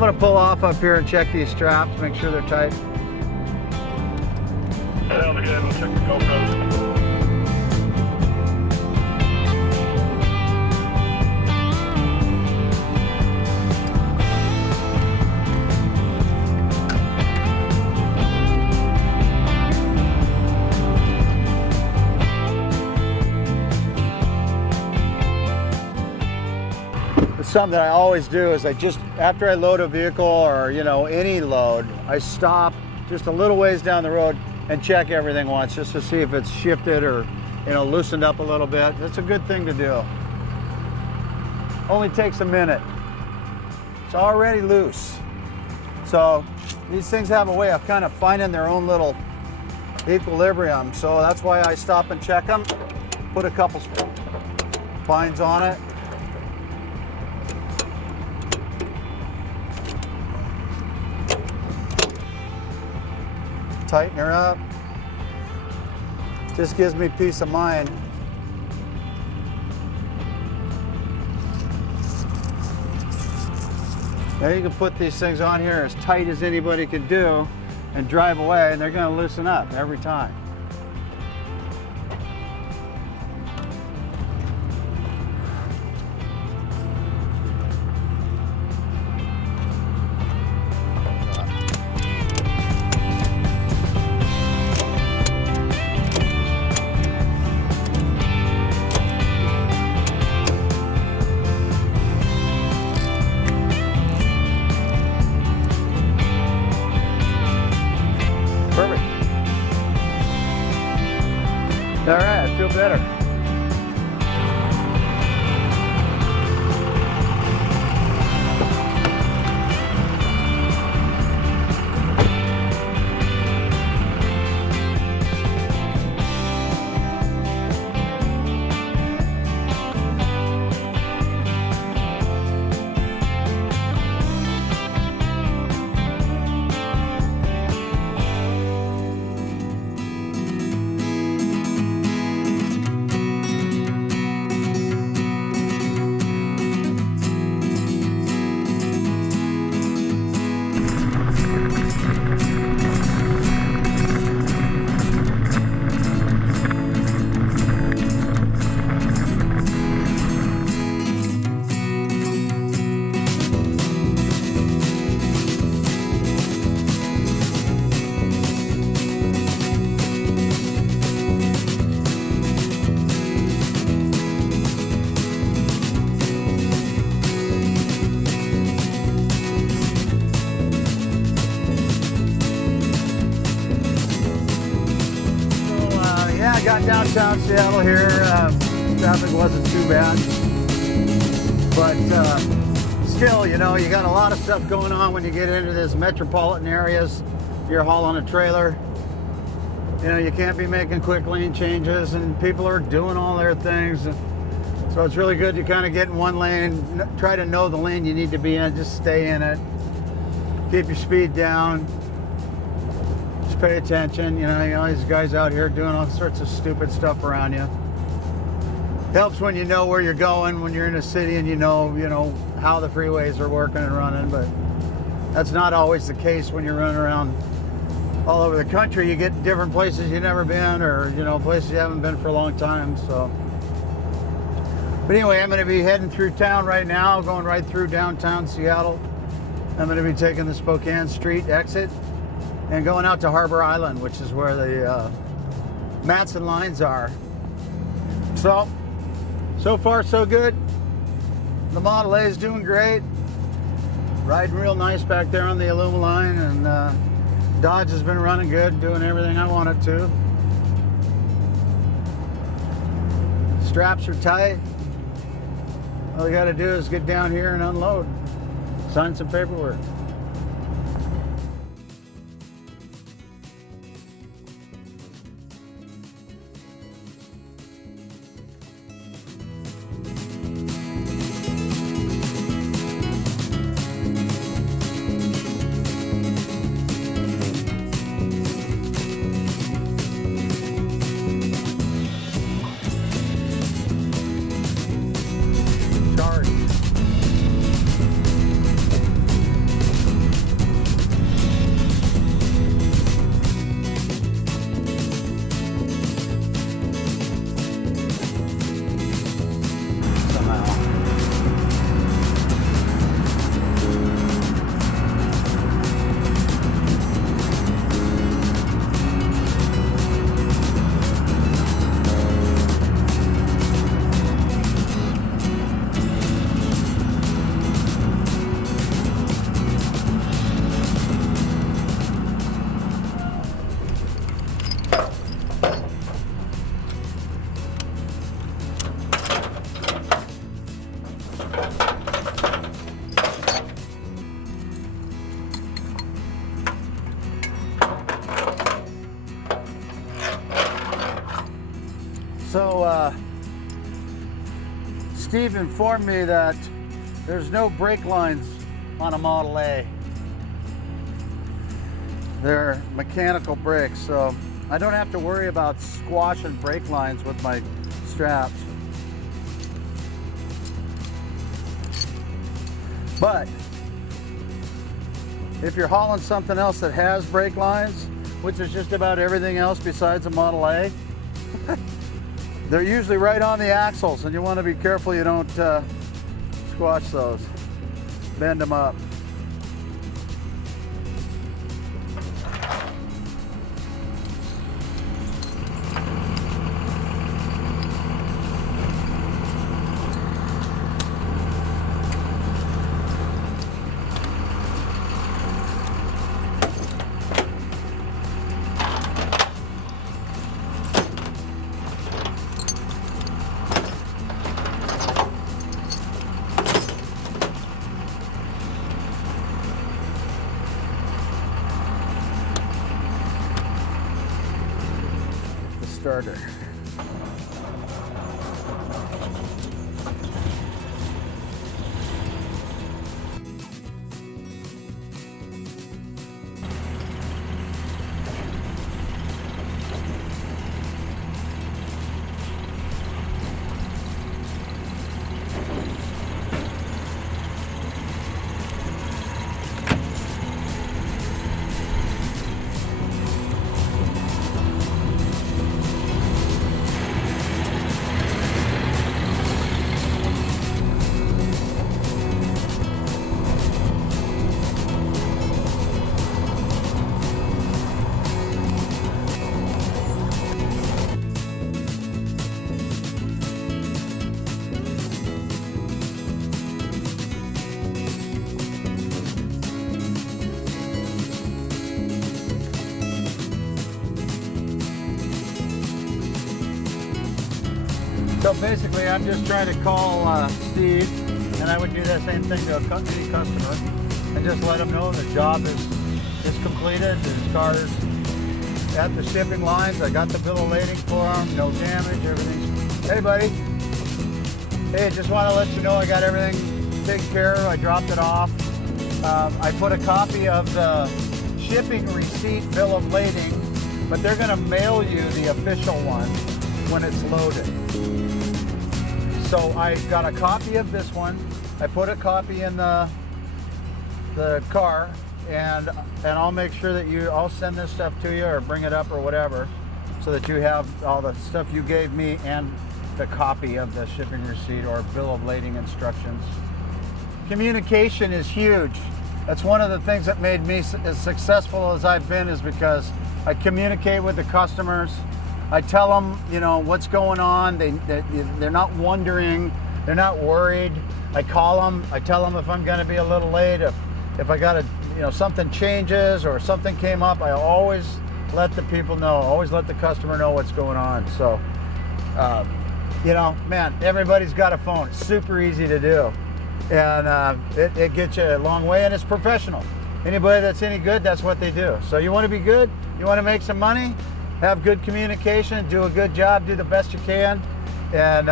gonna pull off up here and check these straps, make sure they're tight. Sounds good. We'll check the GoPros. Something that I always do is after I load a vehicle or any load, I stop just a little ways down the road and check everything once just to see if it's shifted or loosened up a little bit. That's a good thing to do. Only takes a minute. It's already loose. So these things have a way of kind of finding their own little equilibrium. So that's why I stop and check them, put a couple fines on it. Tighten her up. Just gives me peace of mind. Now you can put these things on here as tight as anybody can do and drive away, and they're going to loosen up every time. All right, I feel better. I got downtown Seattle here. Traffic wasn't too bad, but still, you got a lot of stuff going on when you get into these metropolitan areas. You're hauling a trailer. You can't be making quick lane changes, and people are doing all their things. So it's really good to kind of get in one lane, try to know the lane you need to be in, just stay in it. Keep your speed down. Pay attention, these guys out here doing all sorts of stupid stuff around you. Helps when you know where you're going, when you're in a city and you know how the freeways are working and running, but that's not always the case when you're running around all over the country. You get different places you've never been, or places you haven't been for a long time. So, but anyway, I'm going to be heading through town right now, going right through downtown Seattle. I'm going to be taking the Spokane Street exit and going out to Harbor Island, which is where the Matson lines are. So far so good. The Model A is doing great. Riding real nice back there on the Illuma line, and Dodge has been running good, doing everything I want it to. Straps are tight. All we gotta do is get down here and unload. Sign some paperwork. Steve informed me that there's no brake lines on a Model A. They're mechanical brakes, so I don't have to worry about squashing brake lines with my straps. But if you're hauling something else that has brake lines, which is just about everything else besides a Model A, they're usually right on the axles, and you want to be careful you don't squash those, bend them up. Starter. So basically, I'm just trying to call Steve, and I would do that same thing to any customer, and just let him know the job is completed. His car's at the shipping lines. I got the bill of lading for him, no damage, everything's. Hey, buddy. Hey, just want to let you know I got everything taken care of. I dropped it off. I put a copy of the shipping receipt bill of lading, but they're going to mail you the official one when it's loaded. So I got a copy of this one. I put a copy in the car, and I'll make sure that I'll send this stuff to you or bring it up or whatever, so that you have all the stuff you gave me and the copy of the shipping receipt or bill of lading instructions. Communication is huge. That's one of the things that made me as successful as I've been, is because I communicate with the customers. I tell them, what's going on. They're not wondering. They're not worried. I call them. I tell them if I'm going to be a little late. If I got something changes or something came up, I always let the people know. Always let the customer know what's going on. So, man, everybody's got a phone. It's super easy to do, and it gets you a long way, and it's professional. Anybody that's any good, that's what they do. So you want to be good. You want to make some money. Have good communication, do a good job, do the best you can, and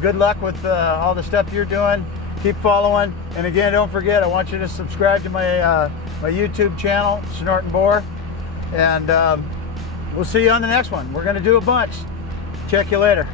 good luck with all the stuff you're doing. Keep following, and again, don't forget, I want you to subscribe to my my YouTube channel, Snort and Bore, and we'll see you on the next one. We're going to do a bunch. Check you later.